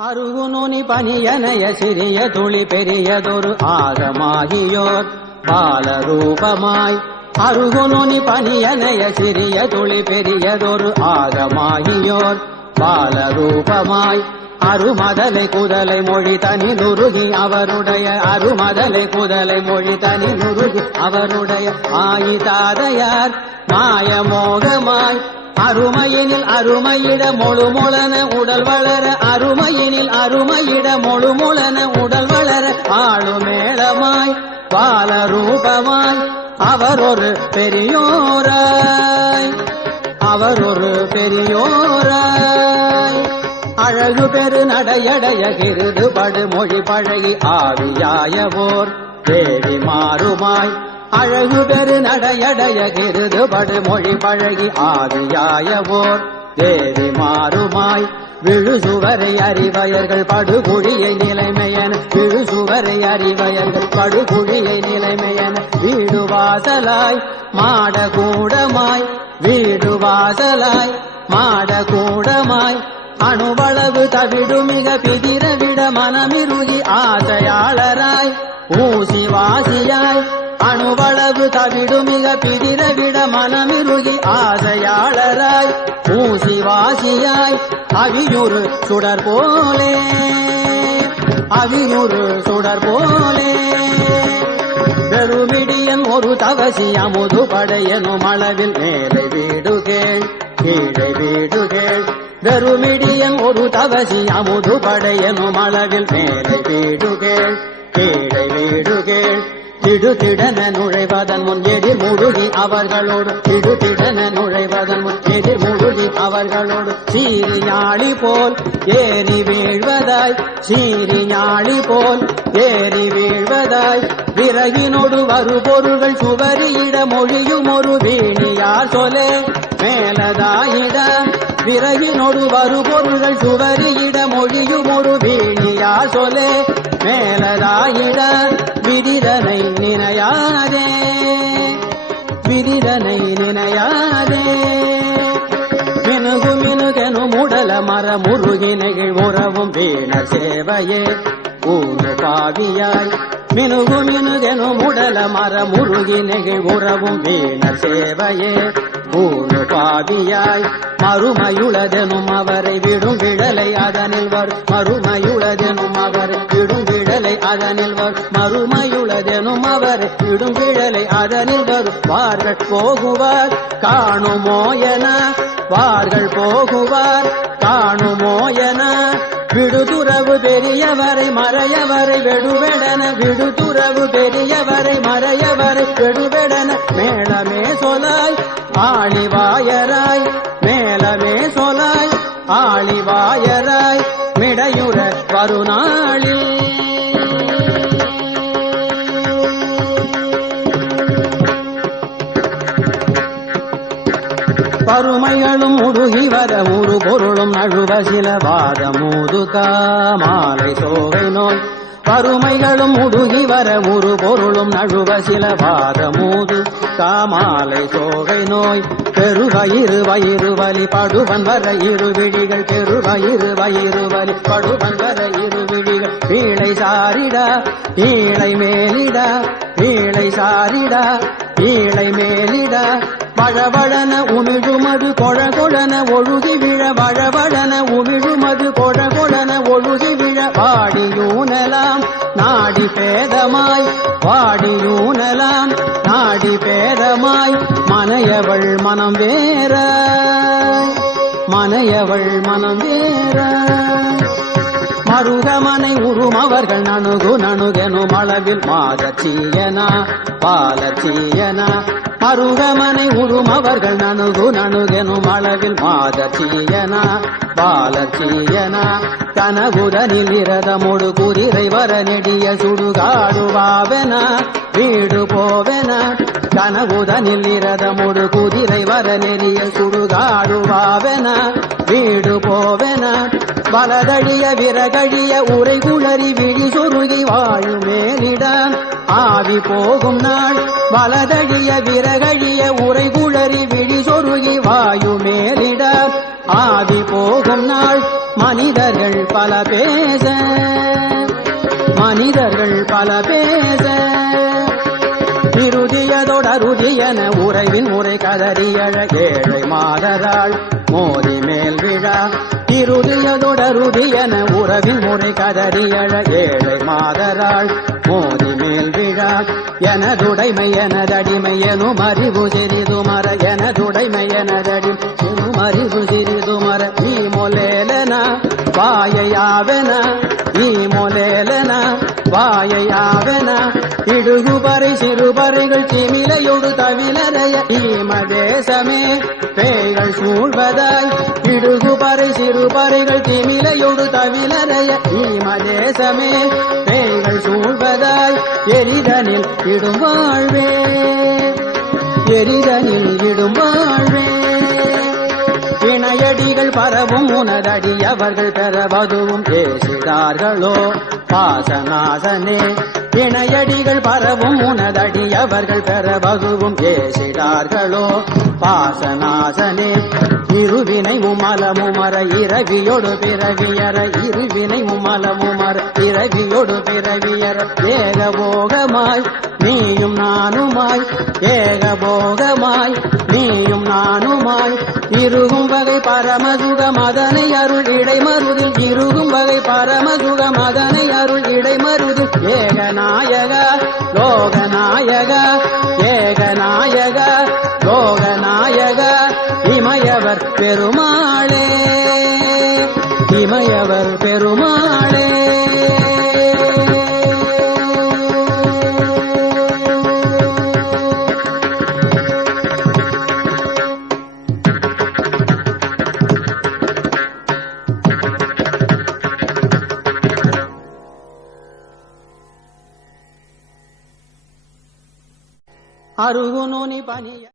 அருகுநுனி பனியனைய சிறிய துளி பெரியதொரு ஆகமாகியோர் பாலரூபமாய் அருகுநுனி பனியனைய சிறிய துளி பெரியதொரு ஆகமாகியோர் பாலரூபமாய் அருமதலை குதலை மொழி தனி நுருகி அவருடைய அருமதலை குதலை மொழி தனி நுருகி அவருடைய ஆயிதாதையார் மாயமோகமாய் அருமையினில் அருமையிட மொழுமொளன உடல் வளர அருமையினில் அருமையிட மொழுமொளன உடல் வளர ஆளுமேளமாய் பாலரூபமாய் அவர் ஒரு பெரியோராய் அவர் ஒரு பெரியோராய் அழகு பெரு நடையடைய கிருது படுமொழி பழகி ஆவியாயவோர் தேவி மாறுமாய் அழகு பெரு நடையடைய கிருது படுமொழி பழகி ஆவியாயவோர் தேவி மாறுமாய் விழுசுவரை அறிவயர்கள் படுகுழியை நிலைமையன விழுசுவரை அறிவயர்கள் படுகுழியை நிலைமையன வீடு வாசலாய் மாடகூடமாய் வீடு வாசலாய் மாடகூடமாய் அணுவளவு தவிடு மிக பிதிர விட மனமிருகி ஆசையாளராய் ஊசி வாசியாய் அணுவளவு தவிடு மிக பிதிர விட மனமிருகி ஆசையாளராய் ஊசி வாசியாய் அவியுறு சுடர் போலே அவியுறு சுடர் போலே பெருமிடியன் ஒரு தவசி அமுது படையனும் அளவில் மேலே வீடு கேள் கீழே வீடு கேள் பெருமிடியன் ஒரு தவசி அமுது படையனும் அளவில் மேலே வீடு கேள் கீழே வீடு கேள் திடுதிடன நுழைவதன் முன் எதிர் முழுகி அவர்களோடு திடுதிடன நுழைவதன் முன் எதிர் முழுகி அவர்களோடு சீரிஞாழி போல் ஏறி வீழ்வதாய் சீரிஞாழி போல் ஏறி வீழ்வதாய் விறகினோடு வரு பொருள்கள் சுவரியிட மொழியும் ஒரு வீணியார் சொலே மேலதாயிட விறகினோடு வரு பொருள்கள் சுவரியிட மொழியும் ஒரு வீணியார் சொலே மேலதாயிட விதிரனை நினையாதே விதிரனை நினையாதே மினுகு மினுகெனு முடல மர முருகி நெகிழ் உறவும் வீண சேவையே ஊனு பாவியாய் மினுகு மினுகெனு முடல மர முருகி நெகிழ் உறவும் வீண சேவையே ஊனு பாவியாய் மறுமையுளதெனும் அவரை விடும் விடலை அதனில் வரும் மறுமையுளதெனும் அவரை விடும் விடலை அதனில் வரும் மறுமையுளதெனும் அவரை விடும் விடலை அதனில் வரும் வார்கள் போகுவார் காணுமோ என வார்கள் போகுவார் காணுமோ என விடுதுறவு பெரியவரை மறையவரை வெடுவெடன விடுதுறவு பெரியவரை மறையவரை வெடுவெடன மேளமே சொலாய் ஆளிவாயராய் மேலமே சொலாய் ஆளிவாயராய் மிடையுற வருநாளில் பருமைகளும் உருகி வர உரு பொருளும் நழுவ சில வாதமூது காமாலை சோகை நோய் பருமைகளும் உருகி வர உரு பொருளும் நழுவ சில வாதமூது காமாலை சோகை நோய் பெருவயிறு வயிறு வலி படுவன் வர இரு விழிகள் பெருவயிறு வயிறு வலி படுவன் வர இரு விழிகள் வீளை சாரிடா ஈழை மேலிடா வீளை சாரிடா ஈழை மேலிடா வழவழன உமிழுமது கொழகொழன ஒழுகி விழ வழவழன உமிழுமது கொழகொழன ஒழுகி விழ வாடியூனலாம் நாடி பேதமாய் வாடியூனலாம் நாடி பேதமாய் மனையவள் மனம் வேற மனையவள் மனம் வேற மருகமனை உறும் அவர்கள் நணுகு நணுகெனும் அளவில் மாதச்சீயனா பாலச்சீயனா மருகமனை உறும் அவர்கள் நணுகு நணுகெனும் அளவில் மாதச்சீயனா பாலச்சீயனா கனகுதனில் இரதமொடு குதிரை வர நெடிய சுடுகாடுவாவென வீடு போவென கனகுதனில் இரதமொடு குதிரை வர நெடிய சுடுகாடுவாவென வீடு போவென வலதழிய விறகழிய உரை குளறி விழி சொருகி வாழுமேலிடம் ஆவி போகும் நாள் வலதழிய விறகழிய உரை குளறி விழி சொருகி வாயுமேலிடம் ஆவி போகும் நாள் மனிதர்கள் பல பேச மனிதர்கள் பல பேச இறுதியதொடருதியன உறைவின் முறை கதறியழ ஏழை மாதராள் மோதி மேல் விழா இறுதியதொடருதியன உறவின் முறை கதறியழ ஏழை மாதராள் மோதி மேல் விழா எனதுடைமை எனதடிமை எனும் அறிவு சிறிதுமர எனதுடைமை எனதடிமை எனும் அறிவு சிறிதுமர நீ மொலேலன வாயையாவென நீ மொலேலன வாயையாவென இடுகுபறை சிறுபறைகள் திமிலையொடு தவிலறைய ஈமதேசமே பேய்கள் சூழ்வதாய் இடுகுபறை சிறுபறைகள் திமிலையொடு தவிலறைய ஈமதேசமே பேய்கள் சூழ்வதாய் எரிதனில் இடும் வாழ்வே எரிதனில் இடும் வாழ்வே வினையடிகள் பரவும் உனதடி அவர்கள் பெறவதுவும் பேசினார்களோ பாசநாசனே வினையடிகள் பரவும் உனதடி அவர்கள் பெறவதுவும் பேசினார்களோ பாசநாசனே இருவினை முமலமுமர இரவியொடு பிறவியற இருவினை முமலமுமர இரவியொடு பிறவியற ஏகபோகமாய் நீயும் நானுமாய் ஏகபோகமாய் நீயும் நானுமாய் இருகும் வகை பரமசுகம் அதனை அருள் இடைமருதில் இருகும் வகை பரமசுகம் அதனை அருள் இடைமருதில் ஏகநாயக லோகநாயக ஏகநாயக லோகநாயக இமயவர் பெருமாளே இமயவர் பெருமாளே அருகுனோனி பனிய